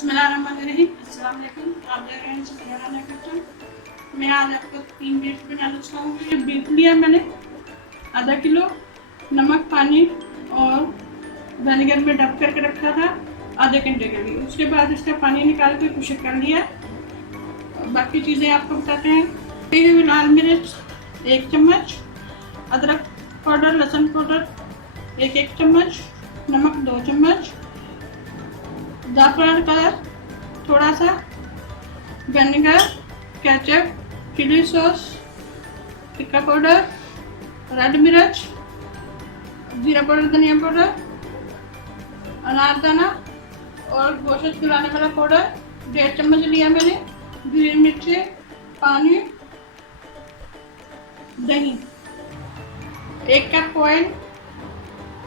बिस्मिल्लाहिर्रहमानिर्रहीम। अस्सलाम वालेकुम। आप देख रहे हैं सुनैना किचन। मैं आज आपको 3 बीफ बनाना सिखाऊंगी। ये बीफ लिया मैंने आधा किलो, नमक पानी और विनेगर में डब करके रखा था आधे घंटे के लिए। उसके बाद इसका पानी निकाल के कुछ कर लिया। बाकी चीज़ें आपको बताते हैं। लाल मिर्च 1 चम्मच, अदरक पाउडर, लहसुन पाउडर 1 चम्मच, नमक 2 चम्मच, ज़ाफ़रान कलर थोड़ा सा, vinegar, ketchup, chilli sauce, tikka powder, red मिर्च, जीरा पाउडर, धनिया पाउडर, अनारदाना और गोश्त खिलाने वाला पाउडर 1.5 चम्मच लिया मैंने, ग्रीन मिर्ची, पानी, दही, 1 कप ऑयल।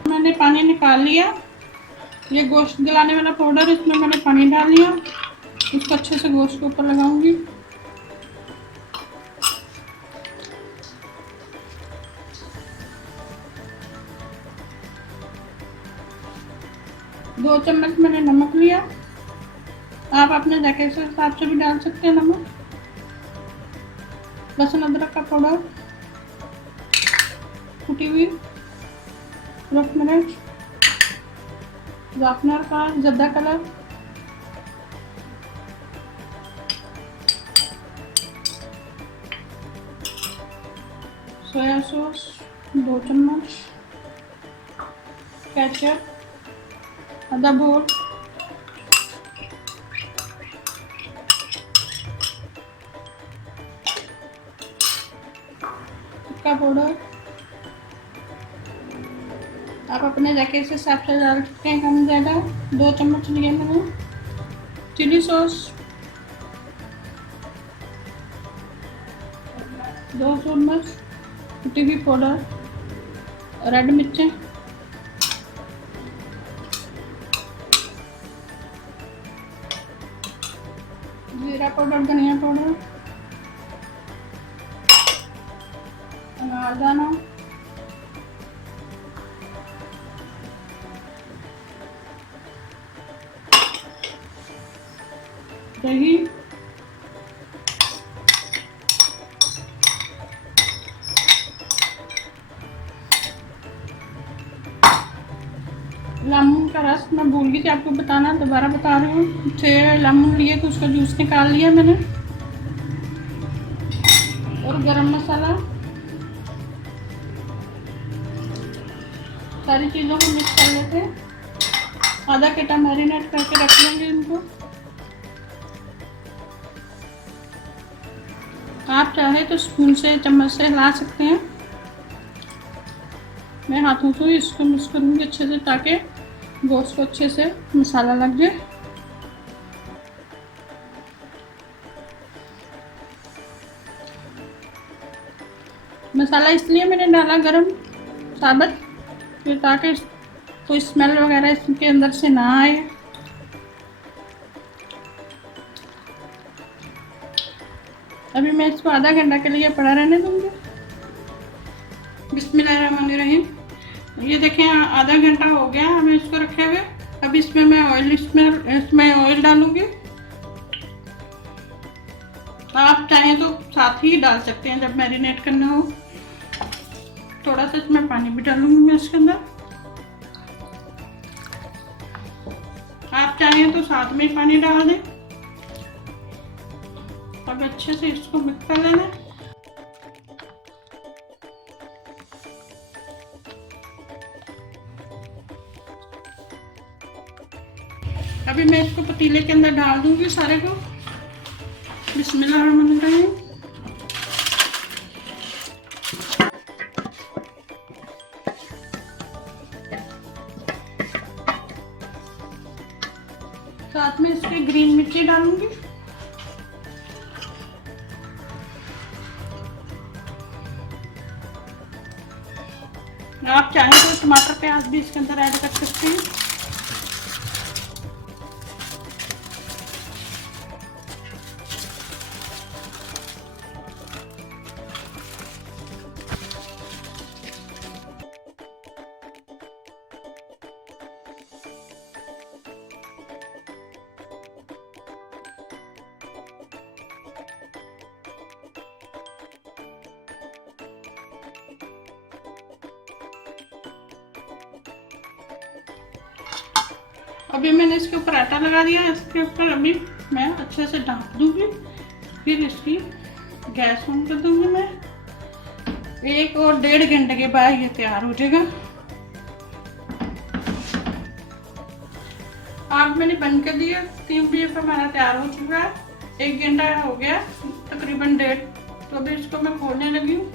मैंने पानी निकाल लिया। ये गोश्त गलाने वाला पाउडर, इसमें मैंने पानी डाल लिया। इसको अच्छे से गोश्त के ऊपर लगाऊंगी। दो चम्मच मैंने नमक लिया। आप अपने जायके के हिसाब से भी डाल सकते हैं नमक। लहसुन अदरक का पाउडर, कुटी हुई रफ मिर्च, ज़ाफ़रान का जर्दा कलर, सोया सॉस 2 चम्मच, केचप आधा बोल, टिक्का पाउडर आप अपने जायके के हिसाब से डाल सकते हैं, कम ज़्यादा। 2 चम्मच लिए मैंने। चिली सॉस 2 चम्मच, कुटी हुई पाउडर, रेड मिर्चें, जीरा पाउडर, धनिया पाउडर, अनारदाना, दही, लेमन का रस मैं भूल गई थी आपको बताना, दोबारा बता रही हूँ। 6 लेमन लिए तो उसका जूस निकाल लिया मैंने। और गरम मसाला, सारी चीज़ों को मिक्स कर लेते हैं। आधा घंटा मैरिनेट करके रख लेंगे इनको। आप चाहे तो स्पून से, चम्मच से हिला सकते हैं। मैं हाथों से इसको मिक्स करूँगी अच्छे से, ताकि गोश्त को अच्छे से मसाला लग जाए। मसाला इसलिए मैंने डाला गरम साबुत, फिर ताकि कोई स्मेल वगैरह इसके अंदर से ना आए। अभी मैं इसको आधा घंटा के लिए पड़ा रहने दूंगी। बिस्मिल्लाहिर्रहमानिर्रहीम। ये देखें आधा घंटा हो गया हमें इसको रखे हुए। अब इसमें मैं इसमें ऑयल डालूंगी। आप चाहें तो साथ ही डाल सकते हैं जब मैरिनेट करना हो। थोड़ा सा इसमें पानी भी डालूंगी मैं इसके अंदर। आप चाहें तो साथ में ही पानी डाल दें। अब अच्छे से इसको मिक्स कर लेना। अभी मैं इसको पतीले के अंदर डाल दूंगी सारे को। बिस्मिल्लाहिर्रहमानिर्रहीम। साथ में इसके ग्रीन मिर्ची डालूंगी। आप चाहें तो टमाटर प्याज भी इसके अंदर ऐड कर सकते हैं। अभी मैंने इसके ऊपर आटा लगा दिया। इसके ऊपर अभी मैं अच्छे से ढाँप दूँगी, फिर इसकी गैस ऑन कर दूँगी। मैं 1 और 1.5 घंटे के बाद ये तैयार हो जाएगा। आग मैंने बंद कर दिया। स्टीम बीफ हमारा तैयार हो चुका है। 1 घंटा हो गया तकरीबन 1.5। तो अभी इसको मैं खोलने लगी हूँ।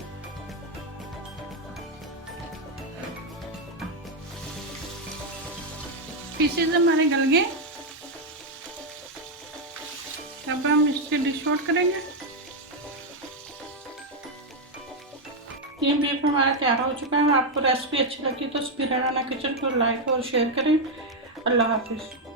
पीसेज हमारे गल गए। अब हम इससे डिश आउट करेंगे। स्टीम बीफ हमारा तैयार हो चुका है। आपको रेसिपी अच्छी लगी तो स्पिरिटाना किचन को लाइक और शेयर करें। अल्लाह हाफिज़।